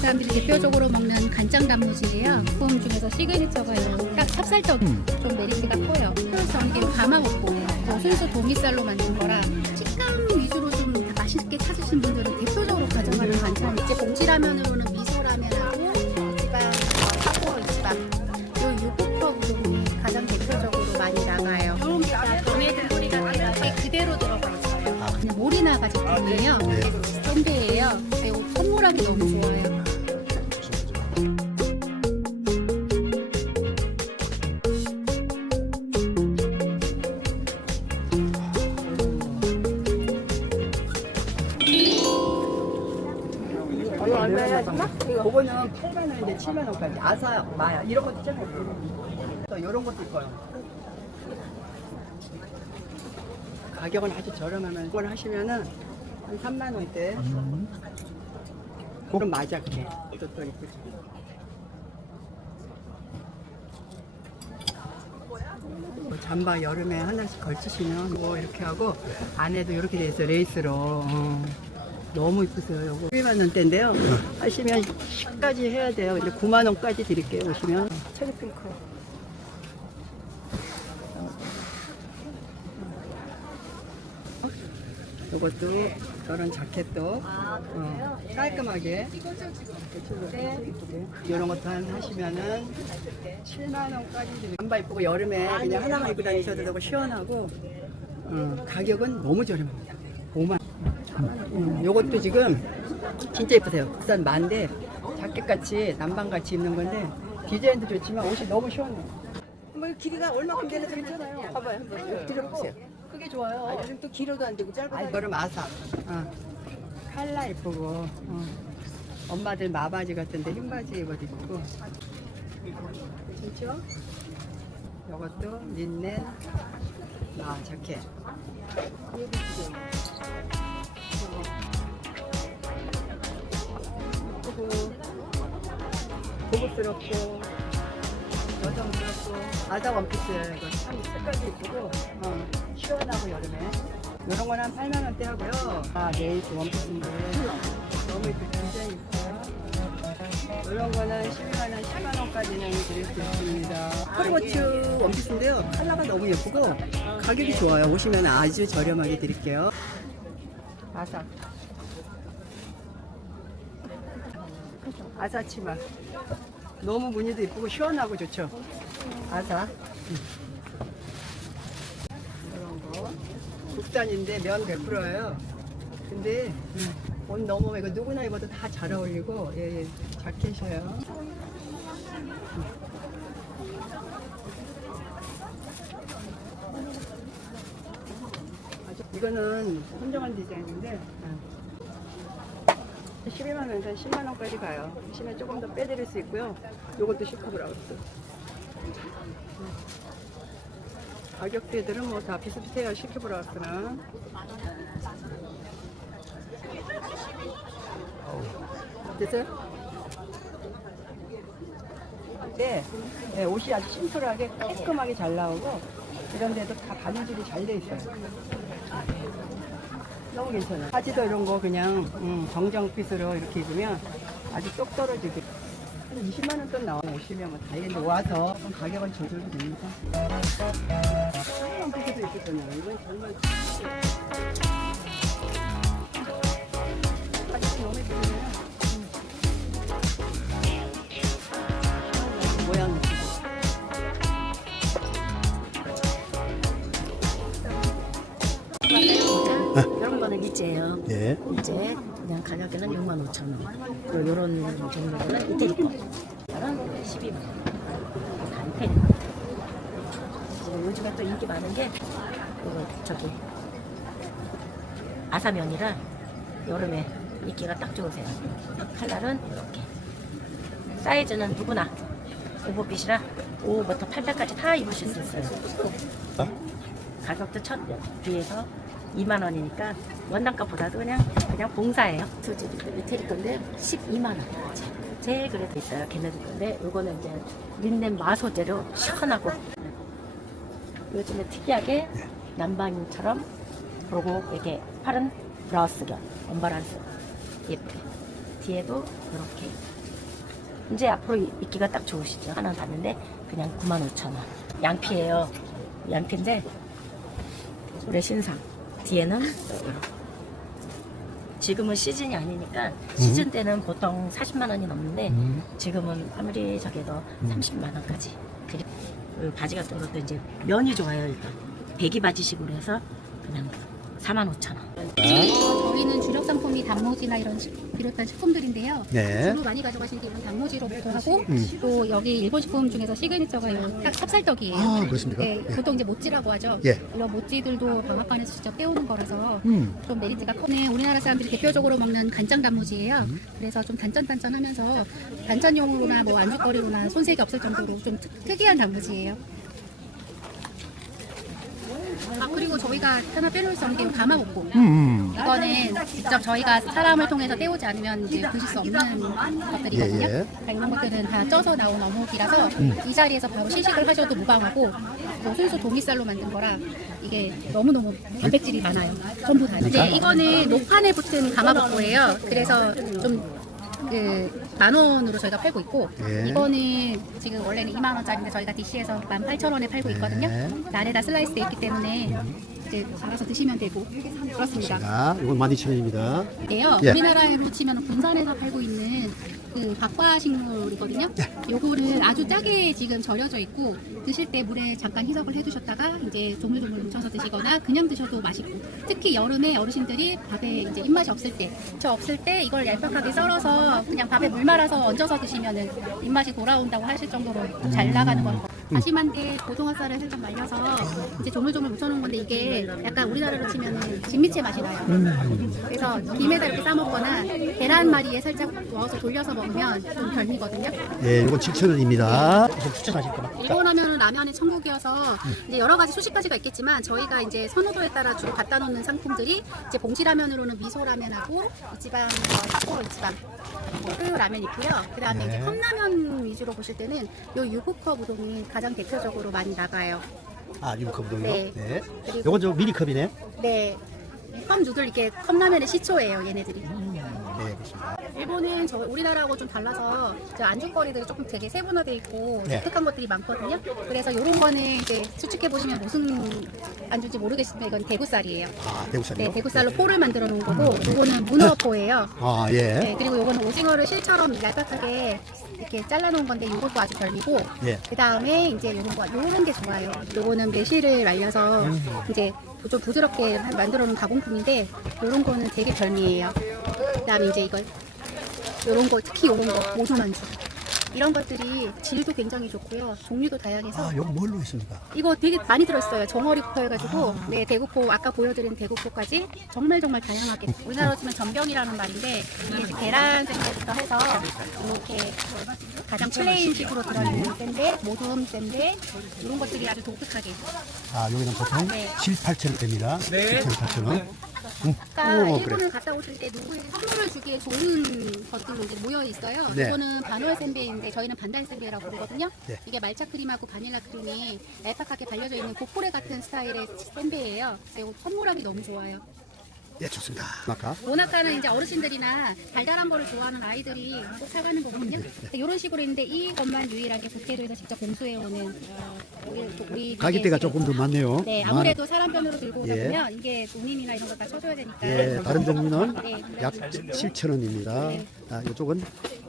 사람들이 대표적으로 먹는 간장 단무지예요. 소금 중에서 시그니처가 딱 찹쌀떡 좀 메리트가 커요. 그래서 이게 가마먹고 뭐 순수 도미살로 만든 거라 식감 위주로 좀 맛있게 찾으신 분들은 대표적으로 가져가는 반찬. 이제 봉지라면으로는 미소라면하고 지방 하고 있다. 요 육포 부분이 가장 대표적으로 많이 나가요. 자, 동해등 뿌리가 이렇게 그대로 들어가 있어요. 그냥 모리나가 제품이에요. 선배예요. 그리고 선물하기 너무 좋아요. 이거 얼마야? 그거는 8만 원인데 7만 원까지 아사 마야 이런 것도 있잖아요. 또 이런 것도 있고요. 가격은 아주 저렴하면 이걸 하시면은 한 3만 원대. 그럼 맞아 그게. 또또 이쁘죠. 뭐 잠바 여름에 하나씩 걸치시면 뭐 이렇게 하고 안에도 이렇게 돼 있어 레이스로 어. 너무 이쁘세요 요거. 1만 원대인데요. 하시면 10까지 해야 돼요. 근데 9만 원까지 드릴게요 오시면. 체리 핑크. 요것도 저런 자켓도 어, 깔끔하게. 이런 것도 한 하시면은 7만 원까지 드려요. 잠바 이쁘고 여름에 그냥 하나만 입고 다니셔도 되고 시원하고 어, 가격은 너무 저렴합니다. 5만 음, 요것도 지금 진짜 예쁘세요. 국산 만데 자켓같이 남방같이 입는 건데 디자인도 좋지만 옷이 너무 시원해요 뭐 길이가 얼마큼 되는지 괜찮아요. 봐봐요. 한번 들어보세요. 크게 좋아요. 아, 요즘 또 길어도 안 되고 짧아도 아, 여름 아사. 어. 칼라 예쁘고 어. 엄마들 마바지 같은데 흰바지 입어도 이쁘고 진짜 요것도 린넨 아 자켓 고급스럽고 여성스럽고 아자 이거 참 색깔도 예쁘고 어, 시원하고 여름에. 이런 건 한 8만 원대 하고요. 아 레이스 원피스인데 너무 예쁘게 디자인 있어요. 이런 거는 12만 원, 10만 원까지는 드릴 수 있습니다. 허리워츠 원피스인데요. 컬러가 너무 예쁘고 가격이 좋아요. 오시면 아주 저렴하게 드릴게요. 아삭 아사 치마. 너무 무늬도 이쁘고 시원하고 좋죠. 아사. 이런 거. 국산인데 면 100%예요. 근데 옷 너무 이거 누구나 입어도 다 잘 어울리고 예, 예. 자켓이에요. 아주- 이거는 선정한 디자인인데 예. 12만 원에서 10만 원까지 가요. 하시면 조금 더 빼드릴 수 있고요. 요것도 시커 브라우스. 가격대들은 뭐 다 비슷비슷해요. 시커 브라우스는. 됐어요? 네, 네, 옷이 아주 심플하게 깔끔하게 잘 나오고 이런 데도 다 바느질이 잘 돼 있어요. 너무 괜찮아요. 바지도 이런 거 그냥 음, 정장 핏으로 이렇게 입으면 아주 똑 떨어지게. 한 20만 원 돈 나오면 오시면 뭐 다행인데 와서 좀 가격은 조절도 됩니다. 하얀 핏도 있었잖아요. 이건 정말 일제예요. 예. 일제 그냥 가격에는 6만 5천 원. 그리고 이런 종류는 이태리 거. 이거는 12만 원. 거. 지금 요즘에 또 인기 많은 게 이거 저기 아사면이라 여름에 입기가 딱 좋으세요. 칼날은 이렇게. 사이즈는 누구나 오버핏이라 5부터 800까지 다 입으실 수 있어요. 가격도 첫 비해서 2만 원이니까 원단값보다도 그냥 그냥 봉사예요. 소재도 이태리 건데 12만 원. 제일 그래도 있어요. 걔네들 건데 요거는 이제 린넨 마소재로 시원하고 요즘에 특이하게 남방처럼 그리고 이렇게 팔은 브라우스결 언바란스 예쁘게 뒤에도 이렇게 이제 앞으로 입기가 딱 좋으시죠. 하나 봤는데 그냥 95,000원. 양피예요. 양피인데 올해 신상. 뒤에는 이렇게. 지금은 시즌이 아니니까 시즌 때는 보통 40만 원이 넘는데 음. 지금은 아무리 저게도 30만 원까지. 그리고 그 바지 같은 것도 이제 면이 좋아요 일단. 배기 바지식으로 해서 그냥 4만 5천 원. 저희는 주력 상품이 단무지나 이런 식- 비롯한 식품들인데요. 네. 주로 많이 가져가시는 게 이건 단무지로부터 하고 음. 또 여기 일본 식품 중에서 시그니처가 요 딱 찹쌀떡이에요. 아, 그렇습니까? 네, 예. 보통 이제 모찌라고 하죠. 예. 이런 모찌들도 방앗간에서 직접 떼오는 거라서 음. 좀 메리트가 커네. 우리나라 사람들이 대표적으로 먹는 간장 단무지예요. 음. 그래서 좀 단짠단짠하면서 반찬용으로나 뭐 안주거리로나 손색이 없을 정도로 좀 특- 특이한 단무지예요. 아 그리고 저희가 하나 빼놓을 수 없는 게 가마복 고. 음. 이거는 직접 저희가 사람을 통해서 떼오지 않으면 이제 드실 수 없는 것들이거든요. 예, 예. 그러니까 이런 것들은 다 쪄서 나온 어묵이라서 이 자리에서 바로 시식을 하셔도 무방하고 또 순수 도미살로 만든 거라 이게 너무너무 단백질이 많아요. 전부 다. 네, 이거는 녹판에 붙은 가마복고예요. 그래서 좀 그, 만 원으로 저희가 팔고 있고, 예. 이거는 지금 원래는 2만 원짜리인데 저희가 DC에서 18,000원에 팔고 있거든요. 네. 날에다 슬라이스 돼 있기 때문에 이제 알아서 드시면 되고, 그렇습니다. 자, 이건 12,000원입니다. 네요. 예. 우리나라로 치면 군산에서 팔고 있는 그 박과식물이거든요. 요거를 아주 짜게 지금 절여져 있고 드실 때 물에 잠깐 희석을 해두셨다가 이제 조물조물 묻혀서 드시거나 그냥 드셔도 맛있고 특히 여름에 어르신들이 밥에 이제 입맛이 없을 때 저 없을 때 이걸 얄팍하게 썰어서 그냥 밥에 물 말아서 얹어서 드시면은 입맛이 돌아온다고 하실 정도로 잘 나가는 거. 다시만데 고등어 살을 살짝 말려서 이제 조물조물 묻혀놓은 건데 이게 약간 우리나라로 치면은 진미채 맛이 나요. 그래서 김에다 이렇게 싸먹거나 계란말이에 살짝 넣어서 돌려서 먹으면 좀 별미거든요. 예, 이건 7,000원입니다. 좀 추천하실 거나? 일본 하면은 라면이 천국이어서 이제 여러 가지 수식까지가 있겠지만 저희가 이제 선호도에 따라 주로 갖다 놓는 상품들이 이제 봉지라면으로는 미소라면하고 이지방 어, 삿포로 이지방 그 라면 있고요. 그 다음에 네. 이제 컵라면 위주로 보실 때는 요 유부컵 우동이 가장 대표적으로 많이 나가요. 아, 유부컵 우동이요? 네. 네. 그리고 요건 저 미니컵이네. 네. 컵 누들 이게 컵라면의 시초예요, 얘네들이. 네, 그렇습니다. 일본은 저 우리나라하고 좀 달라서 저 안주거리들이 조금 되게 세분화돼 있고 네. 독특한 것들이 많거든요. 그래서 이런 거는 이제 수축해 보시면 무슨 안주인지 모르겠지만 이건 대구살이에요. 아, 대구살이요? 네, 대구살로 포를 만들어 놓은 거고 이거는 문어포예요. 아, 예. 네, 그리고 이거는 오징어를 실처럼 얄팍하게 이렇게 잘라 놓은 건데 이것도 아주 별미고 예. 그 다음에 이제 요런 거 요런 게 좋아요. 요거는 매실을 말려서 음. 이제 좀 부드럽게 만들어 놓은 가공품인데 요런 거는 되게 별미예요. 그 다음에 이제 이걸 요런 거 특히 요런 거 모조만주 이런 것들이 질도 굉장히 좋고요. 종류도 다양해서 아, 요거 뭘로 있습니까? 이거 되게 많이 들어있어요. 정어리부터 해가지고 네 대구포 아까 보여드린 대구포까지 정말 정말 다양하게 우리나라로 치면 전병이라는 말인데 이게 이제 계란 샌드부터 해서 이렇게 가장 플레인식으로 들어있는 샌드, 모둠 샌드 이런 것들이 아주 독특하게 아, 여기는 보통 네. 7, 8,000원입니다. 7, 8,000원. 음. 아까 오, 일본을 그래. 갔다 오실 때 누구에게 선물을 주기에 좋은 것들로 이제 모여 있어요. 네. 이거는 반월 샌베인데 저희는 반달 샌베라고 부르거든요. 네. 이게 말차 크림하고 바닐라 크림이 얄팍하게 발려져 있는 고포레 같은 스타일의 샌베예요. 그리고 선물하기 너무 좋아요. 예, 좋습니다. 아까. 모나카는 이제 어르신들이나 달달한 거를 좋아하는 아이들이 꼭 사가는 거거든요. 이런 식으로 있는데 이것만 유일하게 부케도에서 직접 공수해 오는 우리, 우리 가격대가 조금 더 많네요. 네, 아무래도 사람 편으로 들고 오다 예. 이게 돈인이나 이런 거다 쳐줘야 되니까. 예, 다른 종류는 네. 약 7,000원입니다. 아, 이쪽은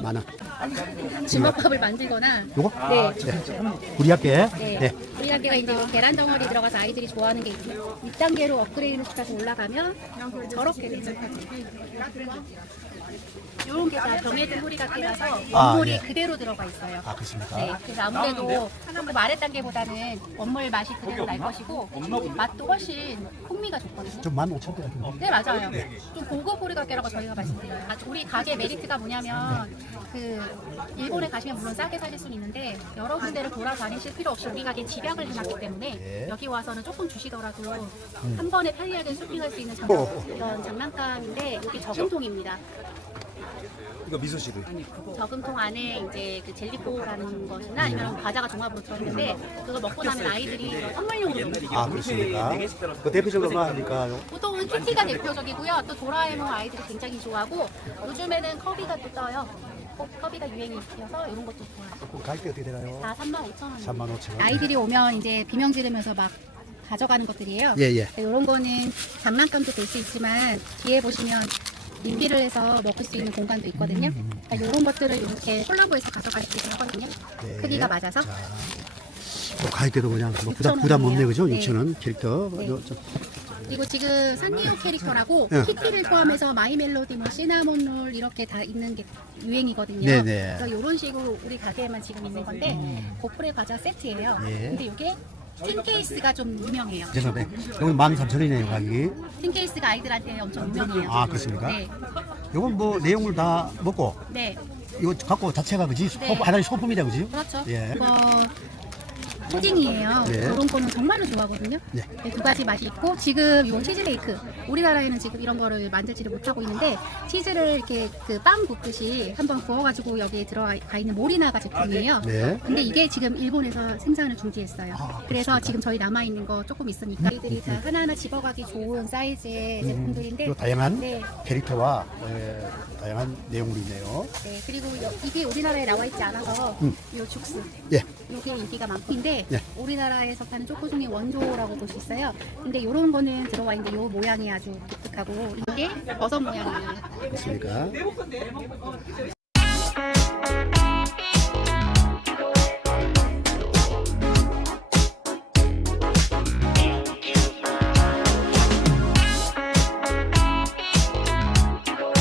만 원. 주먹밥을 만들거나 요거? 네. 우리 학교에? 네. 네. 우리 학교가 이제 계란 덩어리 들어가서 아이들이 좋아하는 게 있고 2단계로 업그레이드 시켜서 올라가면 저렇게 되죠. 이런 게 다 병해든 소리 아, 원물이 예. 그대로 들어가 있어요. 아, 그렇습니까? 네, 그래서 아무래도 조금 아래 단계보다는 원물 맛이 그대로 날 것이고 맛도 훨씬 풍미가 좋거든요. 좀 15,000원 같은데. 네 맞아요. 좀 고급 오리가게라고 저희가 말씀드려요. 아, 우리 가게 메리트가 뭐냐면 그 일본에 가시면 물론 싸게 사실 수는 있는데 여러 군데를 돌아다니실 필요 없이 우리 가게 집약을 해놨기 때문에 예. 여기 와서는 조금 주시더라도 한 번에 편리하게 쇼핑할 수 있는 장난, 이런 장난감인데 여기 저금통입니다. 이거 미소汁을. 저금통 안에 이제 그 젤리코라는 것이나 아니면 과자가 종합으로 들어있는데 그거 먹고 나면 아이들이 선물용으로 먹어요. 아 그렇습니까? 그 대표적으로 뭐 합니까? 보통은 키티가 대표적이고요. 또 도라에몽 아이들이 굉장히 좋아하고 요즘에는 커비가 또 떠요. 어, 커비가 유행이어서 이런 것도 좋아요. 그 가격이 어떻게 되나요? 다 35,000원. 3만 5천 원. 아이들이 오면 이제 비명 지르면서 막 가져가는 것들이에요. 예 예. 이런 거는 장난감도 될 수 있지만 뒤에 보시면 인비를 해서 먹을 수 있는 공간도 있거든요. 이런 것들을 이렇게 콜라보해서 가져갈 수 있게 하거든요. 네. 크기가 맞아서. 자, 뭐 가격대도 그냥 뭐 부담 6,000원 부담 없네. 그죠? 네. 6천 원 캐릭터. 네. 요 좀- 그리고 지금 산리오 캐릭터라고 네. 키티를 포함해서 마이 멜로디, 뭐 시나몬 롤 이렇게 다 있는 게 유행이거든요. 네네. 그래서 이런 식으로 우리 가게에만 지금 있는 건데 고프레 과자 세트예요. 네. 근데 이게 틴 케이스가 좀 유명해요. 죄송한데 여기 13,000원이네요 가격이. 틴 케이스가 아이들한테 엄청 유명해요. 아 그렇습니까? 네. 이건 뭐 내용을 다 먹고 네. 이거 갖고 자체가 그지? 네. 소품, 하나의 소품이다 그지? 그렇죠. 예. 이거 푸딩이에요. 네. 이런 거는 정말로 좋아하거든요. 네. 네, 두 가지 맛이 있고 지금 이 치즈 베이크 우리나라에는 지금 이런 거를 만들지를 못하고 있는데 치즈를 이렇게 그 빵 굽듯이 한번 구워가지고 여기에 들어가 있는 모리나가 제품이에요. 네. 근데 이게 지금 일본에서 생산을 중지했어요. 아, 그래서 지금 저희 남아 있는 거 조금 있으니까 이들이 다 하나하나 집어가기 좋은 사이즈의 제품들인데 요 다양한 네. 캐릭터와 예, 다양한 내용물이 있네요. 네, 그리고 여- 이게 우리나라에 나와 있지 않아서 음. 이 죽스 예. 이게 인기가 많긴데 네. 우리나라에서 파는 초코 중에 원조라고 볼 수 있어요. 근데 이런 거는 들어와 있는데 이 모양이 아주 독특하고 이게 버섯 모양이에요. 그렇습니까?